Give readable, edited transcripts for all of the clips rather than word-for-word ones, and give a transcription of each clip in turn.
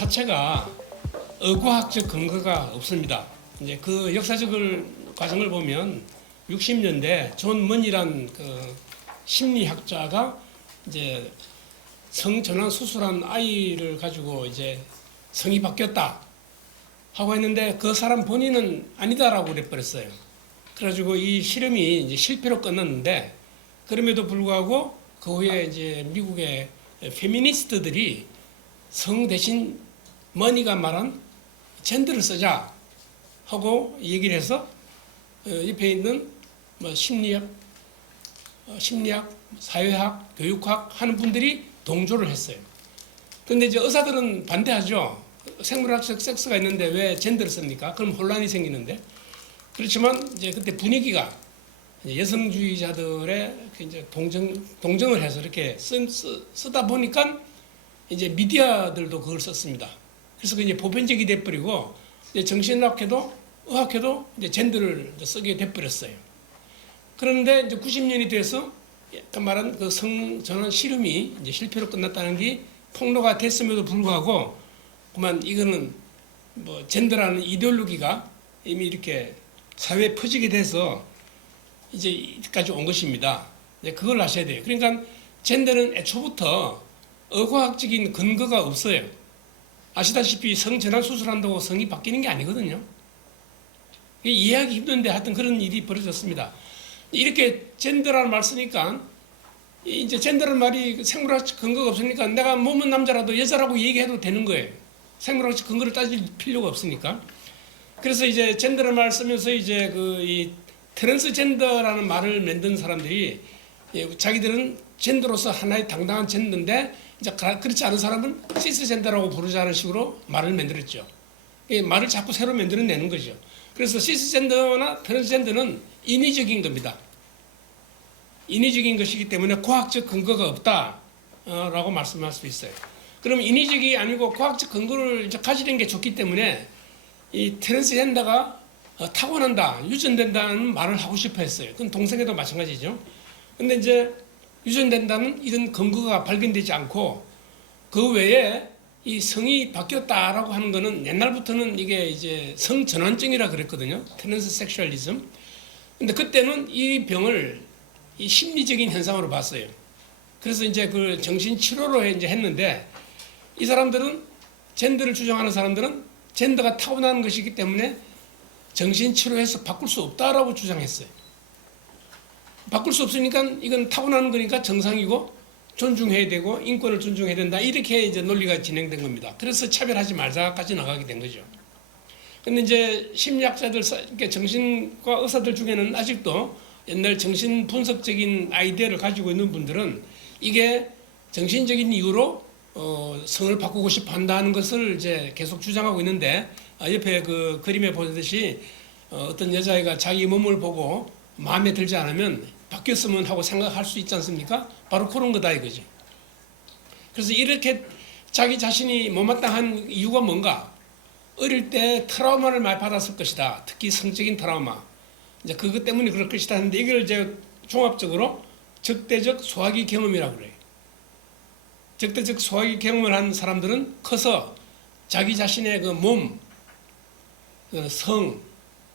자체가 의과학적 근거가 없습니다. 이제 그 역사적 과정을 보면 60년대 존 먼이란 그 심리학자가 이제 성전환 수술한 아이를 가지고 이제 성이 바뀌었다 하고 했는데 그 사람 본인은 아니다라고 그래버렸어요. 그래가지고 이 실험이 이제 실패로 끝났는데 그럼에도 불구하고 그 후에 이제 미국의 페미니스트들이 성 대신 머니가 말한 젠더를 쓰자 하고 얘기를 해서 옆에 있는 뭐 심리학, 사회학, 교육학 하는 분들이 동조를 했어요. 그런데 이제 의사들은 반대하죠. 생물학적 섹스가 있는데 왜 젠더를 씁니까? 그럼 혼란이 생기는데. 그렇지만 이제 그때 분위기가 여성주의자들의 이제 동정을 해서 이렇게 쓰다 보니까 이제 미디어들도 그걸 썼습니다. 그래서 그 이제 보편적이 돼버리고 이제 정신학회도 의학회도 이제 젠더를 쓰게 돼버렸어요. 그런데 이제 90년이 돼서 아까 말한 그 성전환 실험이 이제 실패로 끝났다는 게 폭로가 됐음에도 불구하고 그만 이거는 뭐 젠더라는 이데올로기가 이미 이렇게 사회에 퍼지게 돼서 이제 이까지 온 것입니다. 그걸 아셔야 돼요. 그러니까 젠더는 애초부터 의과학적인 근거가 없어요. 아시다시피 성전환 수술한다고 성이 바뀌는 게 아니거든요. 이해하기 힘든데 하여튼 그런 일이 벌어졌습니다. 이렇게 젠더라는 말 쓰니까 이제 젠더라는 말이 생물학적 근거가 없으니까 내가 몸은 남자라도 여자라고 얘기해도 되는 거예요. 생물학적 근거를 따질 필요가 없으니까. 그래서 이제 젠더라는 말 쓰면서 이제 이 트랜스젠더라는 말을 만든 사람들이 자기들은 젠더로서 하나의 당당한 젠더인데 이제 그렇지 않은 사람은 시스젠더라고 부르자는 식으로 말을 만들었죠. 말을 자꾸 새로 만들어내는 거죠. 그래서 시스젠더나 트랜스젠더는 인위적인 겁니다. 인위적인 것이기 때문에 과학적 근거가 없다라고 말씀할 수 있어요. 그럼 인위적이 아니고 과학적 근거를 이제 가지는 게 좋기 때문에 이 트랜스젠더가 타고난다, 유전된다는 말을 하고 싶어 했어요. 그건 동성애도 마찬가지죠. 근데 이제 유전된다는 이런 근거가 발견되지 않고 그 외에 이 성이 바뀌었다라고 하는 거는 옛날부터는 이게 이제 성전환증이라 그랬거든요. 트랜스섹슈얼리즘. 근데 그때는 이 병을 이 심리적인 현상으로 봤어요. 그래서 이제 그 정신치료로 이제 했는데 이 사람들은 젠더를 주장하는 사람들은 젠더가 타고나는 것이기 때문에 정신치료해서 바꿀 수 없다라고 주장했어요. 바꿀 수 없으니까 이건 타고나는 거니까 정상이고 존중해야 되고 인권을 존중해야 된다. 이렇게 이제 논리가 진행된 겁니다. 그래서 차별하지 말자까지 나가게 된 거죠. 근데 이제 심리학자들, 정신과 의사들 중에는 아직도 옛날 정신 분석적인 아이디어를 가지고 있는 분들은 이게 정신적인 이유로 성을 바꾸고 싶어 한다는 것을 이제 계속 주장하고 있는데 옆에 그 그림에 보듯이 어떤 여자애가 자기 몸을 보고 마음에 들지 않으면 바뀌었으면 하고 생각할 수 있지 않습니까? 바로 그런 거다 이거지. 그래서 이렇게 자기 자신이 못마땅한 이유가 뭔가? 어릴 때 트라우마를 많이 받았을 것이다. 특히 성적인 트라우마. 이제 그것 때문에 그럴 것이다 하는데 이걸 이제 종합적으로 적대적 소화기 경험이라고 그래요. 적대적 소화기 경험을 한 사람들은 커서 자기 자신의 그 몸, 그 성,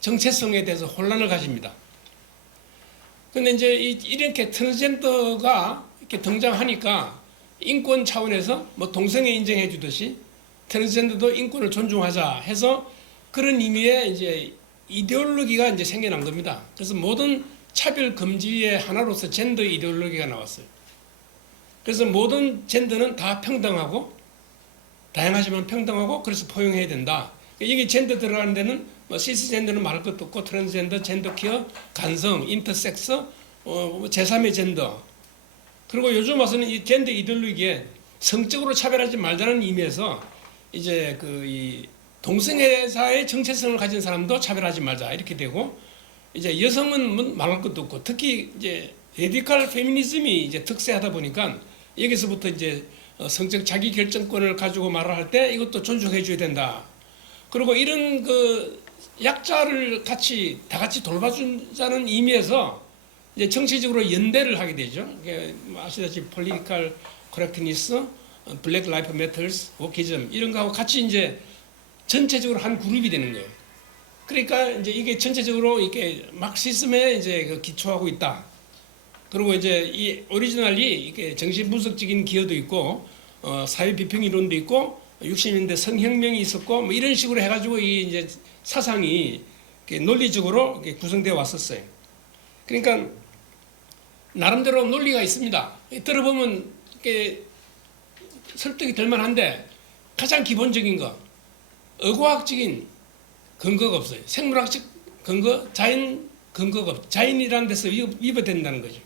정체성에 대해서 혼란을 가집니다. 근데 이제 이렇게 트랜스젠더가 이렇게 등장하니까 인권 차원에서 뭐 동성애 인정해 주듯이 트랜스젠더도 인권을 존중하자 해서 그런 의미의 이제 이데올로기가 이제 생겨난 겁니다. 그래서 모든 차별 금지의 하나로서 젠더 이데올로기가 나왔어요. 그래서 모든 젠더는 다 평등하고 다양하지만 평등하고 그래서 포용해야 된다. 여기 젠더 들어가는 데는 뭐 시스젠더는 말할 것도 없고 트랜스젠더, 젠더퀴어, 간성, 인터섹스, 제3의 젠더. 그리고 요즘 와서는 이 젠더 이데올로기에 성적으로 차별하지 말자는 의미에서 이제 이 동성애자의 정체성을 가진 사람도 차별하지 말자 이렇게 되고 이제 여성은 말할 것도 없고 특히 이제 레디컬 페미니즘이 이제 특세하다 보니까 여기서부터 이제 성적 자기 결정권을 가지고 말을 할 때 이것도 존중해 줘야 된다. 그리고 이런 그 약자를 다 같이 돌봐주자는 의미에서 이제 정치적으로 연대를 하게 되죠. 아시다시피 폴리티컬 커렉트니스, 블랙 라이프 매터스, 워키즘 이런 거하고 같이 이제 전체적으로 한 그룹이 되는 거예요. 그러니까 이제 이게 전체적으로 이렇게 마크시즘에 이제 그 기초하고 있다. 그리고 이제 이 오리지널이 이게 정신 분석적인 기여도 있고 사회 비평 이론도 있고 60년대 성혁명이 있었고 뭐 이런 식으로 해가지고 이 이제 사상이 논리적으로 구성되어 왔었어요. 그러니까 나름대로 논리가 있습니다. 들어보면 이렇게 설득이 될 만한데 가장 기본적인 거 의과학적인 근거가 없어요. 생물학적 근거, 자연 근거가 없어요. 자연이라는 데서 위배된다는 거죠.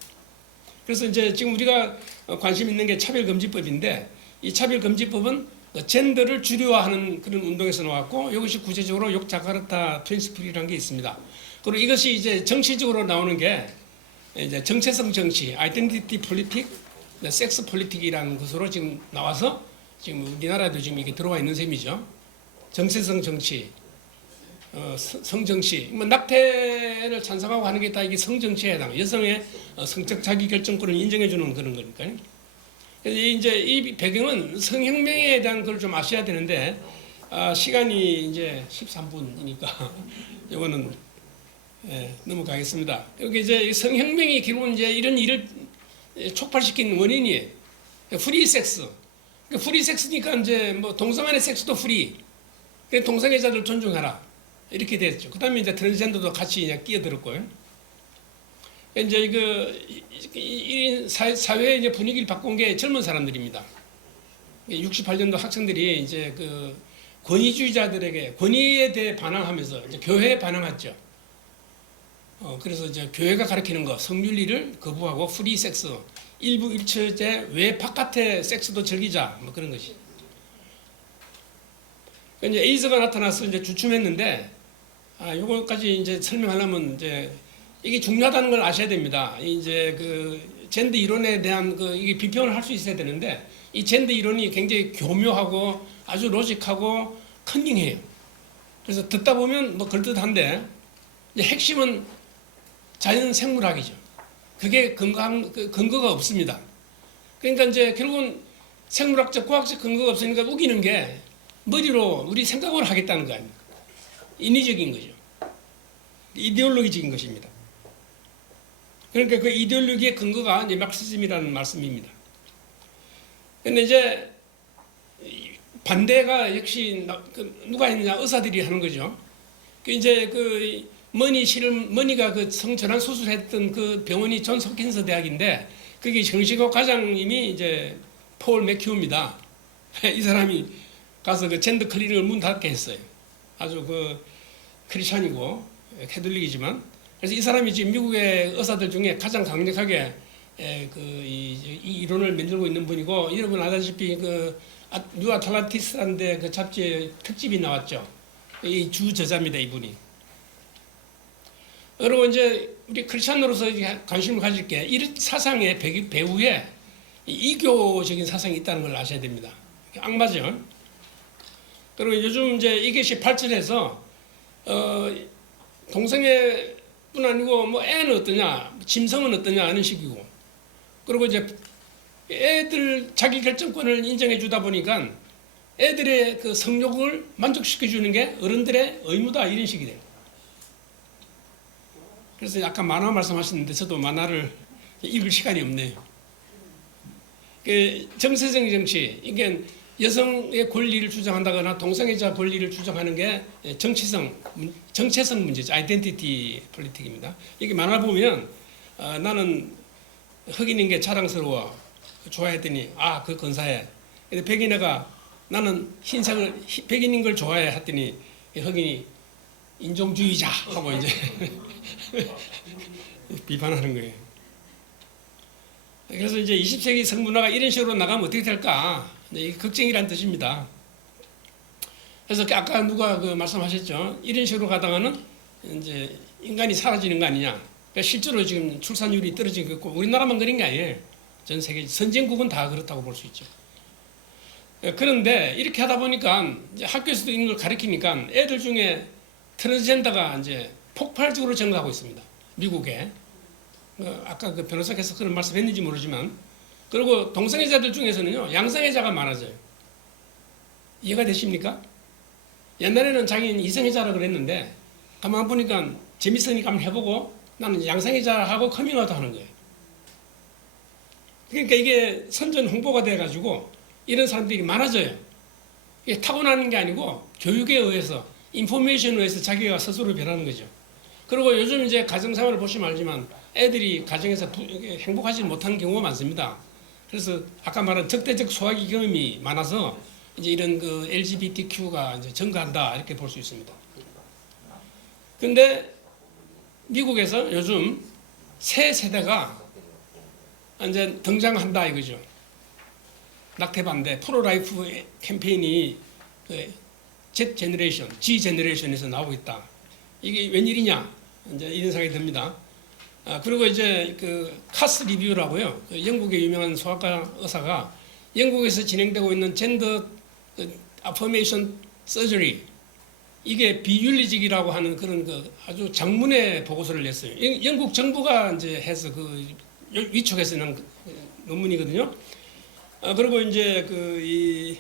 그래서 이제 지금 우리가 관심 있는 게 차별금지법인데 이 차별금지법은 젠더를 주류화하는 그런 운동에서 나왔고 이것이 구체적으로 욕자카르타 프린시플이라는 게 있습니다. 그리고 이것이 이제 정치적으로 나오는 게 이제 정체성 정치, 아이덴티티 폴리틱, 섹스 폴리틱이라는 것으로 지금 나와서 지금 우리나라에도 지금 이게 들어와 있는 셈이죠. 정체성 정치, 성정치, 뭐 낙태를 찬성하고 하는 게 다 이게 성정치에 해당해요. 여성의 성적 자기결정권을 인정해주는 그런 거니까요. 그래서 이제 이 배경은 성혁명에 대한 걸 좀 아셔야 되는데 시간이 이제 13분이니까 이거는 넘어가겠습니다. 여기 이제 성혁명이 결국은 이제 이런 일을 촉발시킨 원인이 프리 섹스. 프리 섹스니까 이제 뭐 동성간의 섹스도 프리. 동성애자들 존중하라. 이렇게 됐죠. 그 다음에 이제 트랜스젠더도 같이 이제 끼어들었고요. 이제 이 사회의 이제 분위기를 바꾼 게 젊은 사람들입니다. 68년도 학생들이 이제 그 권위주의자들에게 권위에 대해 반항하면서 이제 교회에 반항했죠. 그래서 이제 교회가 가르치는 거 성윤리를 거부하고 프리 섹스, 일부 일처제 외 바깥의 섹스도 즐기자 뭐 그런 것이. 이제 에이즈가 나타나서 이제 주춤했는데 요거까지 이제 설명하려면 이제 이게 중요하다는 걸 아셔야 됩니다. 이제 그 젠더 이론에 대한 이게 비평을 할 수 있어야 되는데 이 젠더 이론이 굉장히 교묘하고 아주 로직하고 컨닝해요. 그래서 듣다 보면 뭐 그럴듯한데 이제 핵심은 자연 생물학이죠. 그게 근거가 없습니다. 그러니까 이제 결국은 생물학적, 과학적 근거가 없으니까 우기는 게 머리로 우리 생각으로 하겠다는 거 아닙니까? 인위적인 거죠. 이데올로기적인 것입니다. 그러니까 그 이데올로기의 근거가 이제 마크시즘이라는 말씀입니다. 근데 이제 반대가 역시 누가 있느냐? 의사들이 하는 거죠. 이제 머니가 그 성전환 수술했던 그 병원이 존 홉킨스 대학인데 그게 정신과 과장님이 이제 폴 맥큐입니다. 이 사람이 가서 그 젠더 클리닉을 문 닫게 했어요. 아주 크리스찬이고 캐톨릭이지만 그래서 이 사람이 지금 미국의 의사들 중에 가장 강력하게 이 이론을 만들고 있는 분이고 여러분 아다시피 뉴 아틀란티스라는데 그 잡지에 특집이 나왔죠. 이 주 저자입니다, 이분이. 그리고 이제 우리 크리스찬으로서 관심을 가질 게 이 사상의 배후에 이교적인 사상이 있다는 걸 아셔야 됩니다. 악마죠. 그리고 요즘 이제 이것이 발전해서 동성애뿐 아니고 뭐 애는 어떠냐, 짐승은 어떠냐 하는 식이고, 그리고 이제 애들 자기 결정권을 인정해 주다 보니까 애들의 그 성욕을 만족시켜 주는 게 어른들의 의무다 이런 식이 돼요. 그래서 아까 만화 말씀하셨는데 저도 만화를 읽을 시간이 없네요. 정체성 정치, 이게 여성의 권리를 주장한다거나 동성애자 권리를 주장하는 게 정체성 문제죠. 아이덴티티 폴리틱입니다. 이게 만화 보면 나는 흑인인 게 자랑스러워 좋아했더니 그 건사해. 근데 백인애가 나는 백인인 걸 좋아해 했더니 흑인이 인종주의자 하고 이제 비판하는 거예요. 그래서 이제 20세기 성문화가 이런 식으로 나가면 어떻게 될까? 이게 걱정이란 뜻입니다. 그래서 아까 누가 말씀하셨죠? 이런 식으로 가다가는 이제 인간이 사라지는 거 아니냐? 그러니까 실제로 지금 출산율이 떨어지고 있고 우리나라만 그런 게 아니에요. 전 세계 선진국은 다 그렇다고 볼 수 있죠. 그런데 이렇게 하다 보니까 이제 학교에서도 이런 걸 가르치니까 애들 중에 트랜스젠더가 이제 폭발적으로 증가하고 있습니다. 미국에. 아까 그 변호사께서 그런 말씀했는지 모르지만 그리고 동성애자들 중에서는요, 양성애자가 많아져요. 이해가 되십니까? 옛날에는 자기는 이성애자라고 그랬는데, 가만 보니까 재밌으니까 한번 해보고, 나는 양성애자하고 커밍아웃 하는 거예요. 그러니까 이게 선전 홍보가 돼가지고, 이런 사람들이 많아져요. 이게 타고나는 게 아니고, 교육에 의해서, 인포메이션에 의해서 자기가 스스로 변하는 거죠. 그리고 요즘 이제 가정생활을 보시면 알지만, 애들이 가정에서 행복하지 못하는 경우가 많습니다. 그래서 아까 말한 적대적 소화기 경험이 많아서 이제 이런 그 LGBTQ가 이제 증가한다 이렇게 볼 수 있습니다. 근데 미국에서 요즘 새 세대가 이제 등장한다 이거죠. 낙태 반대 프로라이프 캠페인이 그 Z 제너레이션, G 제너레이션에서 나오고 있다. 이게 웬일이냐? 이제 이런 생각이 듭니다. 그리고 이제 그 카스 리뷰라고요. 그 영국의 유명한 소아과 의사가 영국에서 진행되고 있는 젠더 아포메이션 서저리 이게 비윤리적이라고 하는 그런 그 아주 장문의 보고서를 냈어요. 영국 정부가 이제 해서 그 위촉해서 낸 논문이거든요. 그리고 이제 그 이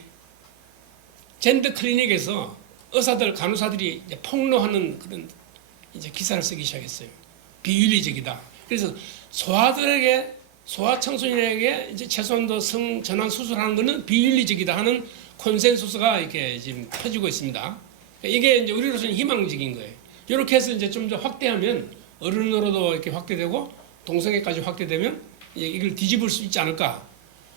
젠더 클리닉에서 의사들 간호사들이 이제 폭로하는 그런 이제 기사를 쓰기 시작했어요. 비윤리적이다. 그래서 소아들에게 소아 청소년에게 이제 최소한도 성 전환 수술하는 것은 비윤리적이다 하는 콘센서스가 이렇게 지금 퍼지고 있습니다. 이게 이제 우리로서는 희망적인 거예요. 이렇게 해서 이제 좀 더 확대하면 어른으로도 이렇게 확대되고 동성애까지 확대되면 이걸 뒤집을 수 있지 않을까.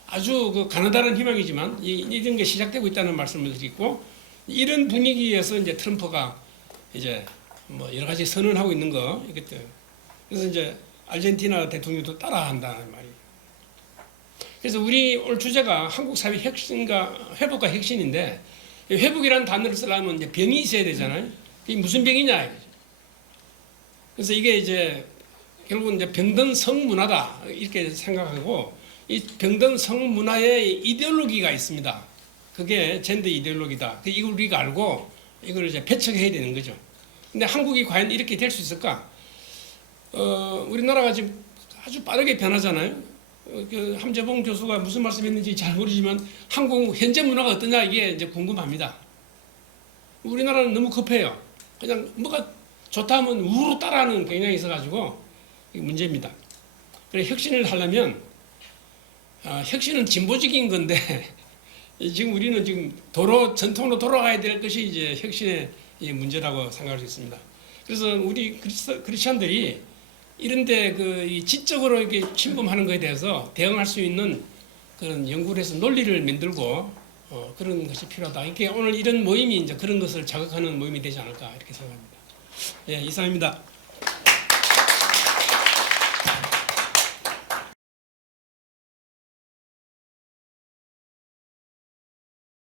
아주 그 가느다란 희망이지만 이런 게 시작되고 있다는 말씀을 드리고 이런 분위기에서 이제 트럼프가 이제 뭐 여러 가지 선언하고 있는 거 이것들. 그래서 이제 아르헨티나 대통령도 따라한다는 말이에요. 그래서 우리 오늘 주제가 한국 사회 혁신과 회복과 혁신인데 회복이라는 단어를 쓰려면 이제 병이 있어야 되잖아요. 이게 무슨 병이냐 이거죠. 그래서 이게 이제 결국은 이제 병든 성문화다 이렇게 생각하고 이 병든 성문화의 이데올로기가 있습니다. 그게 젠더 이데올로기다. 이걸 우리가 알고 이걸 이제 배척해야 되는 거죠. 근데 한국이 과연 이렇게 될 수 있을까? 우리나라가 지금 아주 빠르게 변하잖아요. 그 함재봉 교수가 무슨 말씀했는지 잘 모르지만 한국 현재 문화가 어떠냐 이게 이제 궁금합니다. 우리나라는 너무 급해요. 그냥 뭐가 좋다 하면 우로 따라하는 경향이 있어가지고 이게 문제입니다. 그래서 혁신을 하려면 혁신은 진보적인 건데 지금 우리는 지금 전통으로 돌아가야 될 것이 이제 혁신의 문제라고 생각할 수 있습니다. 그래서 우리 크리스천들이 이런데 그 지적으로 이렇게 침범하는 것에 대해서 대응할 수 있는 그런 연구를 해서 논리를 만들고 그런 것이 필요하다. 이렇게 오늘 이런 모임이 이제 그런 것을 자극하는 모임이 되지 않을까 이렇게 생각합니다. 예, 이상입니다.